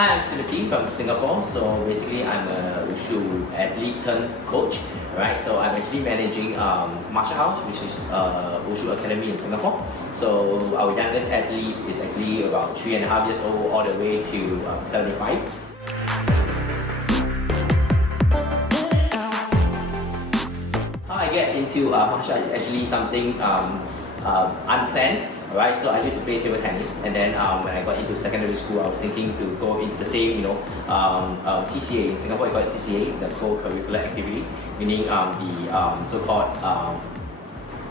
Hi, I'm Philippine from Singapore. So basically, I'm a Wushu athlete turned coach. Right, so I'm actually managing Martial House, which is Wushu Academy in Singapore. So our youngest athlete is actually about 3.5 years old, all the way to 75. How I get into martial art is actually something unplanned. Alright, so I used to play table tennis, and then when I got into secondary school, I was thinking to go into the same, CCA. In Singapore, we call it CCA, the co-curricular activity, meaning the so-called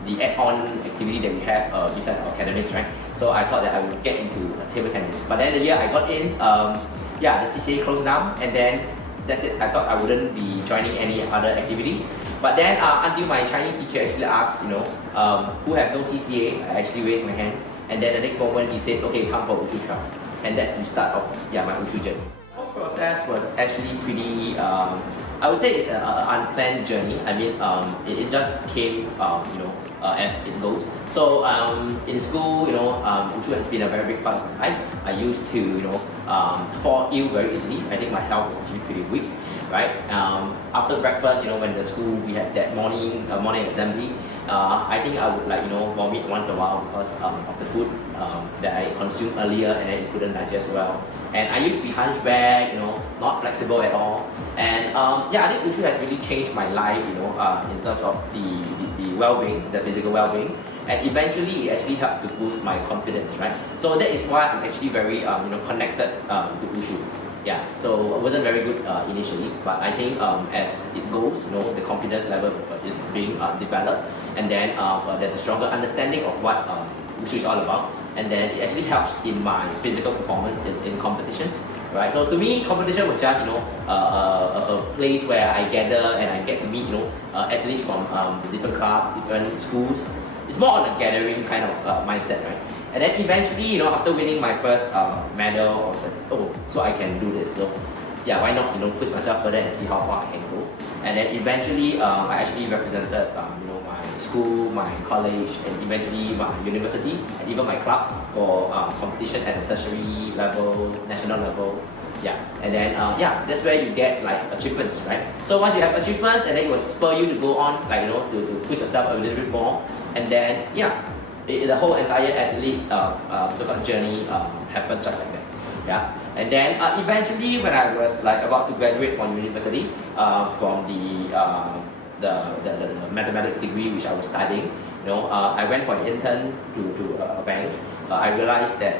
the add-on activity that we have besides our academics, right? So I thought that I would get into table tennis, but then the year I got in, the CCA closed down, and then that's it. I thought I wouldn't be joining any other activities. But then until my Chinese teacher actually asked, who have no CCA, I actually raised my hand. And then the next moment he said, okay, come for Wushu trial. And that's the start of my Wushu journey. The whole process was actually pretty, I would say it's an unplanned journey. I mean, it just came, as it goes. So in school, Wushu has been a very big part of my life. I used to, fall ill very easily. I think my health was actually pretty weak. Right? After breakfast, when the school we had that morning assembly, I think I would vomit once a while because of the food that I consumed earlier, and then it couldn't digest well. And I used to be hunchback, not flexible at all. And I think Wushu has really changed my life, in terms of the well-being, the physical well-being. And eventually, it actually helped to boost my confidence, right? So that is why I'm actually very, connected to Wushu. Yeah, so it wasn't very good initially, but I think as it goes, the confidence level is being developed, and then there's a stronger understanding of what Wushu is all about, and then it actually helps in my physical performance in competitions, right? So to me, competition was just a place where I gather and I get to meet athletes from different clubs, different schools. It's more on a gathering kind of mindset, right? And then eventually, after winning my first medal, I was like, so I can do this. So yeah, why not, push myself further and see how far I can go. And then eventually, I actually represented, my school, my college, and eventually my university, and even my club for competition at the tertiary level, national level. Yeah, and then that's where you get achievements, right? So once you have achievements, and then it will spur you to go on, to push yourself a little bit more, and then the whole entire athlete so-called journey happened just like that. Yeah, and then eventually when I was about to graduate from university from the mathematics degree which I was studying, I went for an intern to a bank. I realized that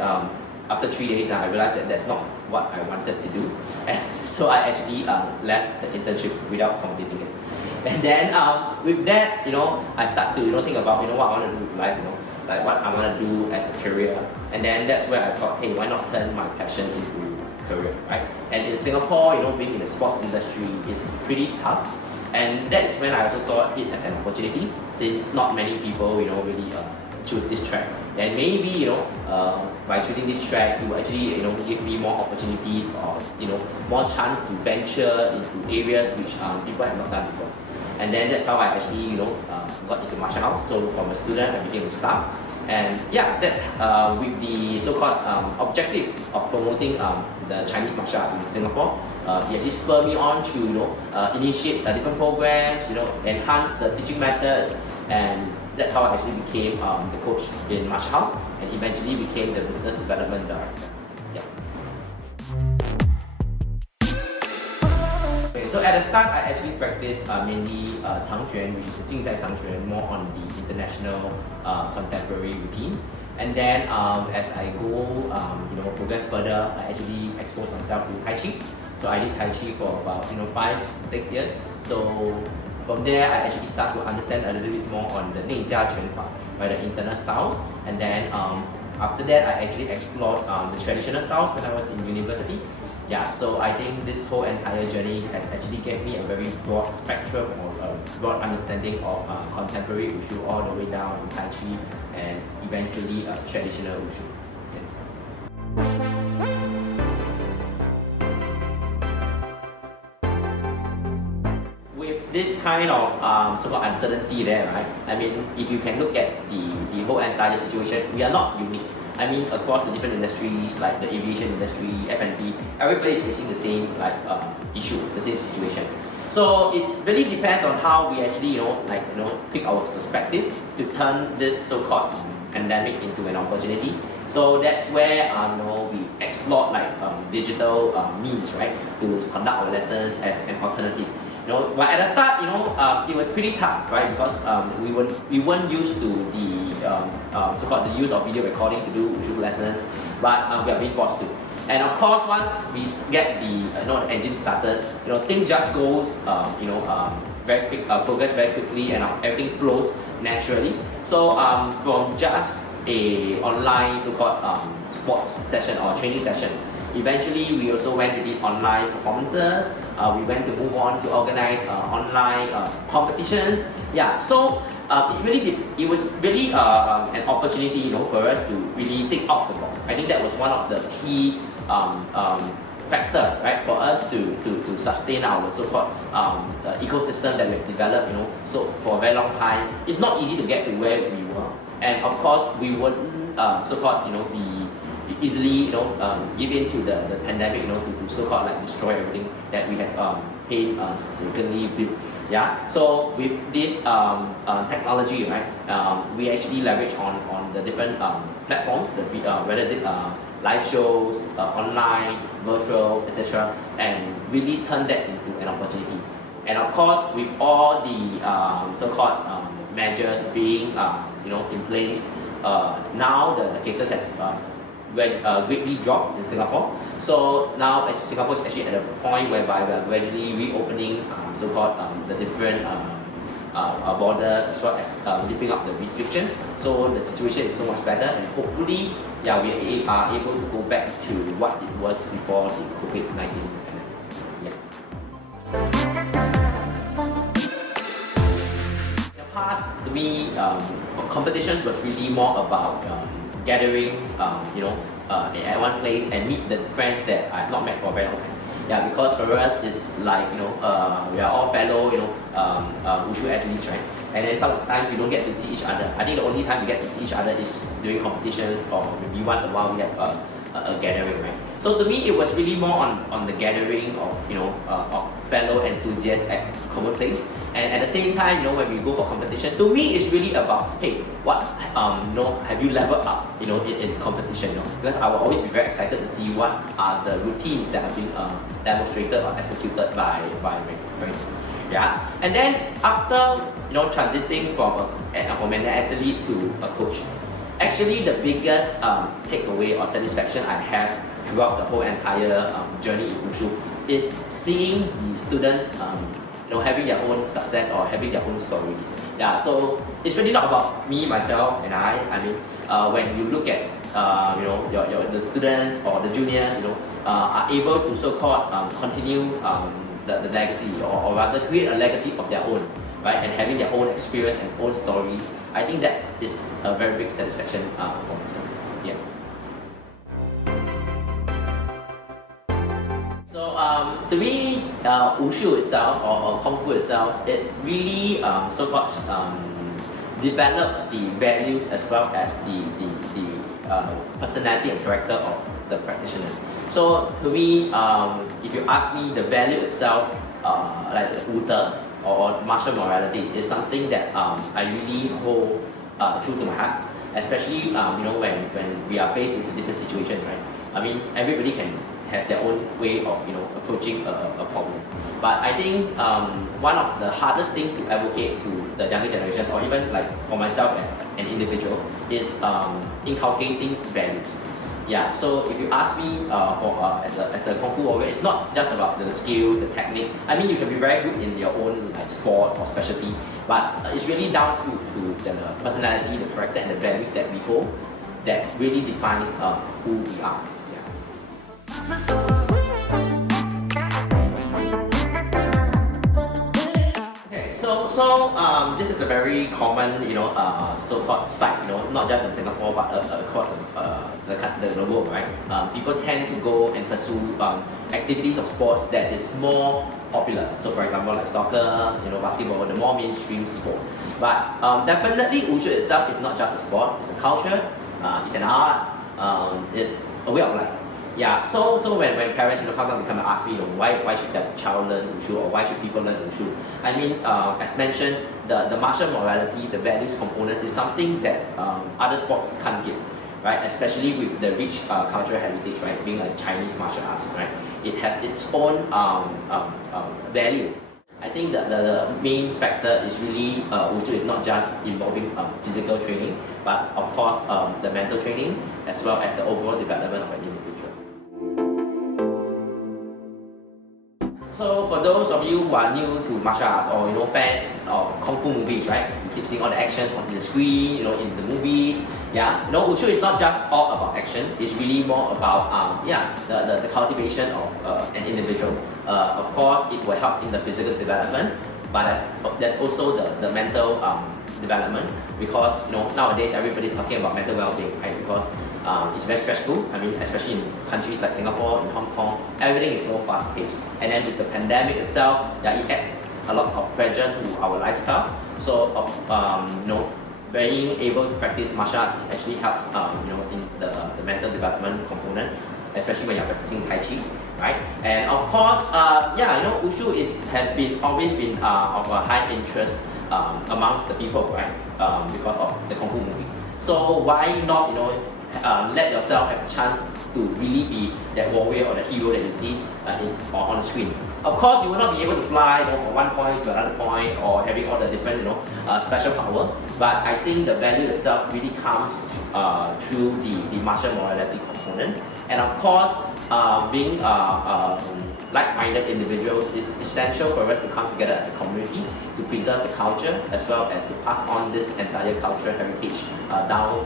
after 3 days, I realized that that's not what I wanted to do, and so I actually left the internship without completing it. And then with that, I start to think about what I want to do with life, like what I want to do as a career. And then that's where I thought, hey, why not turn my passion into career, right? And in Singapore, being in the sports industry is pretty tough. And that's when I also saw it as an opportunity, since not many people, really choose this track. And maybe, by choosing this track, it will actually, give me more opportunities or, more chance to venture into areas which people have not done before. And then that's how I actually, got into martial arts. So from a student, I became a staff. And that's with the so-called objective of promoting the Chinese martial arts in Singapore. It actually spurred me on to, initiate different programs, enhance the teaching methods, and that's how I actually became the coach in martial arts, and eventually became the business development director. Yeah. So at the start, I actually practiced mainly Changquan, which is the Jingzai Changquan, more on the international contemporary routines. And then as I go, progress further, I actually exposed myself to Tai Chi. So I did Tai Chi for about 5 to 6 years. So from there, I actually start to understand a little bit more on the 内家拳法, right, the internal styles. And then after that, I actually explored the traditional styles when I was in university. Yeah, so I think this whole entire journey has actually given me a very broad spectrum or a broad understanding of contemporary Wushu all the way down to Tai Chi and eventually traditional Wushu. Yeah. With this kind of so-called uncertainty there, right? I mean, if you can look at the whole entire situation, we are not unique. I mean, across the different industries like the aviation industry, F&B, everybody is facing the same issue, the same situation. So it really depends on how we actually, take our perspective to turn this so-called pandemic into an opportunity. So that's where we explore digital means, right, to conduct our lessons as an alternative. But at the start, it was pretty tough, right, because we weren't used to the so-called the use of video recording to do Wushu lessons, but we are being forced to. And of course, once we get the engine started, things just goes very quick, progress very quickly, and everything flows naturally. So from just a online so-called sports session or training session, eventually we also went to the online performances. We went to move on to organize online competitions. Yeah, so it was really an opportunity, for us to really think out the box. I think that was one of the key factor, right, for us to sustain our so-called ecosystem that we've developed, so for a very long time. It's not easy to get to where we were, and of course we wouldn't so-called be easily give in to the pandemic, to so-called destroy everything that we have painstakingly built. Yeah. So with this technology, right, we actually leverage on the different platforms, whether it's live shows, online, virtual, etc., and really turn that into an opportunity. And of course, with all the so-called measures being in place, now the cases have greatly dropped in Singapore. So now Singapore is actually at a point whereby we are gradually reopening so-called the different border as well as lifting up the restrictions. So the situation is so much better, and hopefully, we are able to go back to what it was before the COVID-19 pandemic. Yeah. In the past, to me, competition was really more about gathering, at one place and meet the friends that I've not met for a very long time. Yeah, because for us it's like we are all fellow Wushu athletes, right? And then sometimes we don't get to see each other. I think the only time we get to see each other is during competitions, or maybe once in a while we have a gathering, right? So to me, it was really more on the gathering of fellow enthusiasts at common place. And at the same time, when we go for competition, to me it's really about, hey, what have you leveled up in competition, because I will always be very excited to see what are the routines that have been demonstrated or executed by my friends. Yeah. And then after transiting from an athlete to a coach, actually the biggest takeaway or satisfaction I have throughout the whole entire journey in Wushu is seeing the students having their own success or having their own stories. Yeah, so it's really not about me, myself, and I. I mean, when you look at the students or the juniors, are able to so-called continue the legacy, or rather create a legacy of their own, right, and having their own experience and own story. I think that is a very big satisfaction for myself. Yeah. So to me, Wushu itself or Kung Fu itself, it really so-called developed the values as well as the personality and character of the practitioner. So to me, if you ask me, the value itself, like the Uta or martial morality, is something that I really hold true to my heart, especially when we are faced with different situations, right? I mean, everybody can have their own way of approaching a problem, but I think one of the hardest thing to advocate to the younger generation, or even like for myself as an individual, is inculcating values. Yeah, so if you ask me as a Kung Fu warrior, it's not just about the skill, the technique. I mean, you can be very good in your own sports or specialty, but it's really down to the personality, the character, and the values that we hold that really defines who we are. Okay, so this is a very common so-called sight, not just in Singapore but across the world, right? People tend to go and pursue activities of sports that is more popular. So for example, like soccer, basketball, the more mainstream sport. But definitely Wushu itself is not just a sport, it's a culture, it's an art, it's a way of life. Yeah, so when parents come down to come and ask me, why should that child learn Wushu or why should people learn Wushu? I mean, as mentioned, the martial morality, the values component is something that other sports can't give, right? Especially with the rich cultural heritage, right? Being a Chinese martial arts, right? It has its own value. I think the main factor is really Wushu is not just involving physical training, but of course the mental training as well as the overall development of an individual. So for those of you who are new to martial arts or fan of kung fu movies, right? You keep seeing all the actions on the screen, in the movie. Yeah, Wushu is not just all about action. It's really more about the cultivation of an individual. Of course, it will help in the physical development, but there's also the mental development, because nowadays everybody's talking about mental well-being, right? Because it's very stressful. I mean, especially in countries like Singapore, in Hong Kong, everything is so fast-paced. And then with the pandemic itself, it adds a lot of pressure to our lifestyle. So, being able to practice martial arts actually helps, in the mental development component, especially when you're practicing Tai Chi, right? And of course, Wushu has always been of a high interest amongst the people, right? Because of the Kung Fu movie. So why not, let yourself have a chance to really be that warrior or the hero that you see on the screen. Of course, you will not be able to fly from one point to another point or having all the different special power. But I think the value itself really comes through the martial morality component. And of course, being like-minded individuals is essential for us to come together as a community to preserve the culture as well as to pass on this entire cultural heritage down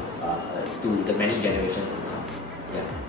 to the many generations to come. Yeah.